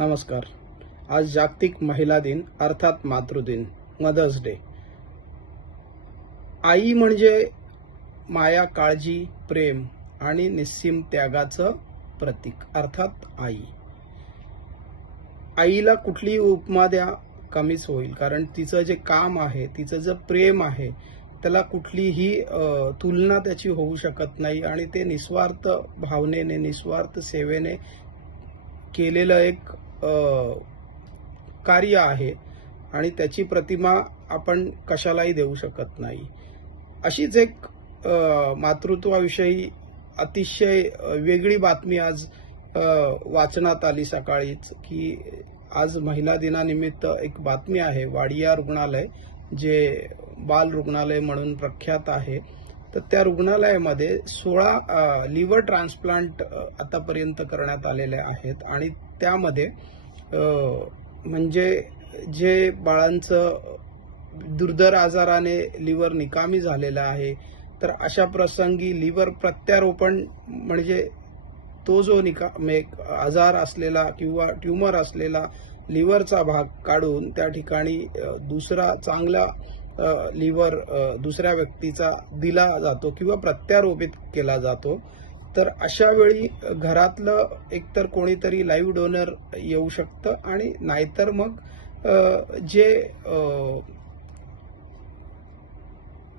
नमस्कार. आज जागतिक महिला दिन अर्थात मातृदिन, मदर्स डे. आई म्हणजे माया, काळजी, प्रेम आणि निस्सीम त्यागाचं प्रतीक अर्थात आई. आईला कुठलीही उपमा द्या कमीच होईल, कारण तिचं जे काम आहे, तिचं जे प्रेम आहे, त्याला कुठलीही तुलना त्याची होऊ शकत नाही. आणि ते निस्वार्थ भावनेने, निस्वार्थ सेवेने केलेलं एक कार्य आहे आणि त्याची प्रतिमा आपण कशालाही देऊ शकत नाही. अशीच एक मातृत्वाविषयी अतिशय वेगळी बातमी आज वाचनात आली सकाळीच, की आज महिला दिनानिमित्त एक बातमी आहे. वाडिया रुग्णालय, जे बाल रुग्णालय म्हणून प्रख्यात आहे, तर त्या रुग्णालयामध्ये 16 लिव्हर ट्रान्सप्लांट आतापर्यंत करण्यात आलेले आहेत. आणि त्यामध्ये म्हणजे जे बाळांचं दुर्धर आजाराने लिव्हर निकामी झालेलं आहे, तर अशा प्रसंगी लिव्हर प्रत्यारोपण म्हणजे तो जो आजार असलेला किंवा ट्यूमर असलेला लिव्हरचा भाग काढून त्या ठिकाणी दुसरा चांगला लिव्हर दुसऱ्या व्यक्तीचा दिला जातो किंवा प्रत्यारोपित केला जातो. तर अशा वेळी घरातलं एकतर कोणीतरी लाईव्ह डोनर येऊ शकतं आणि नाहीतर मग जे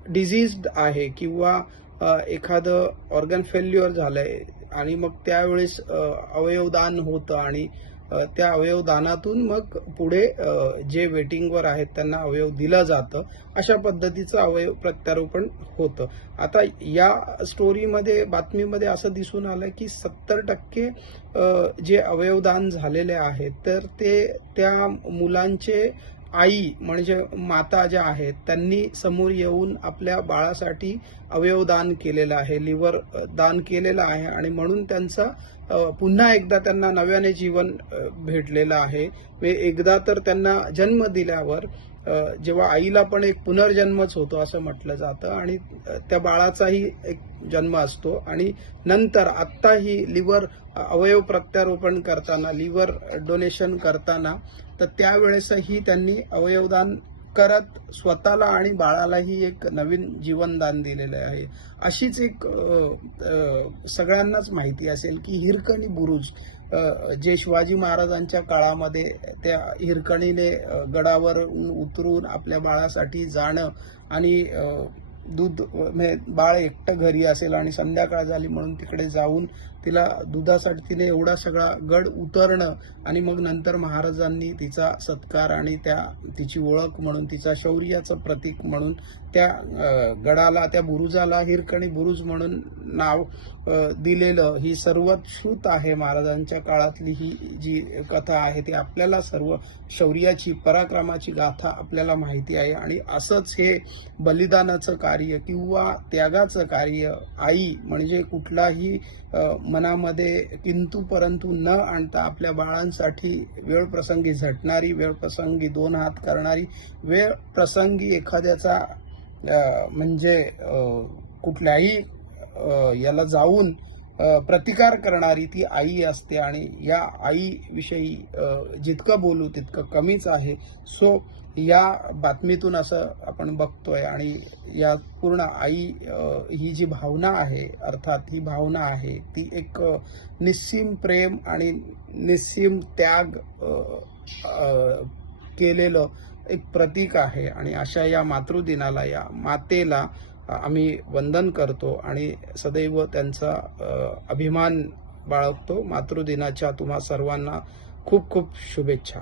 डिझीज्ड आहे किंवा एखादं ऑर्गन फेल्युअर झालंय आणि मग त्यावेळेस अवयवदान होतं आणि त्या अवयवदानातून मग पुढे जे वेटिंगवर आहेत त्यांना अवयव दिलं जातं. अशा पद्धतीचं अवयव प्रत्यारोपण होतं. आता या स्टोरीमध्ये, बातमीमध्ये असं दिसून आलं की 70% जे अवयवदान झालेले आहेत, तर ते त्या मुलांचे आई म्हणजे माता ज्या आहेत त्यांनी समोर येऊन आपल्या बाळासाठी अवयवदान केलेलं आहे, लिव्हर दान केलेलं आहे आणि म्हणून त्यांचा पुन्हा एकदा त्यांना नव्याने जीवन भेटलेलं आहे. एकदा तर त्यांना जन्म दिल्यावर जेव्हा आईला पण एक पुनर्जन्मच होतो असं म्हटलं जातं आणि त्या बाळाचाही एक जन्म असतो. आणि नंतर आत्ताही लिव्हर अवयव प्रत्यारोपण करताना, लिव्हर डोनेशन करताना, तर त्यावेळेसही त्यांनी अवयवदान करत स्वतःला आणि बाळालाही एक नवीन जीवनदान दिलेलं आहे. अशीच एक सगळ्यांनाच माहिती असेल की हिरकणी बुरुज, जे शिवाजी महाराजांच्या काळामध्ये त्या हिरकणीने गडावर उतरून आपल्या बाळासाठी जाणं आणि दूध, बाळ एकटं घरी असेल आणि संध्याकाळ झाली म्हणून तिकडे जाऊन तिला दुधासाठी तिने एवढा सगळा गड उतरणं आणि मग नंतर महाराजांनी तिचा सत्कार आणि तिची ओळख म्हणून, तिचा शौर्याचं प्रतीक म्हणून त्या गडाला, त्या बुरुजाला हिरकणी बुरुज म्हणून नाव दिलेलं, ही सर्वात श्रुत आहे. महाराजांच्या काळातली ही जी कथा आहे ती आपल्याला सर्व शौर्याची, पराक्रमाची गाथा आपल्याला माहिती आहे. आणि असंच हे बलिदानाचं कार्य किंवा त्यागाचं कार्य आई म्हणजे कुठलाही मनामध्ये किंतु परंतु न आणता आपल्या बाळांसाठी वेळ प्रसंगी झटणारी, वेळ प्रसंगी दोन हात करणारी, वेळ प्रसंगी एखाद्याचा म्हणजे कुठल्याही याला जाऊन प्रतिकार करणारी ती आई असते. आणि या आईविषयी जितकं बोलू तितकं कमीच आहे. सो या बातमीतून असं आपण बघतोय आणि या पूर्ण आई ही जी भावना आहे, अर्थात ही भावना आहे ती एक निस्सीम प्रेम आणि निस्सीम त्याग केलेलं एक प्रतीक आहे. आणि अशा या मातृदिनाला, या मातेला आम्ही वंदन करतो आणि सदैव त्यांचा अभिमान बाळगतो. मातृदिनाच्या तुम्हा सर्वांना खूप खूप शुभेच्छा.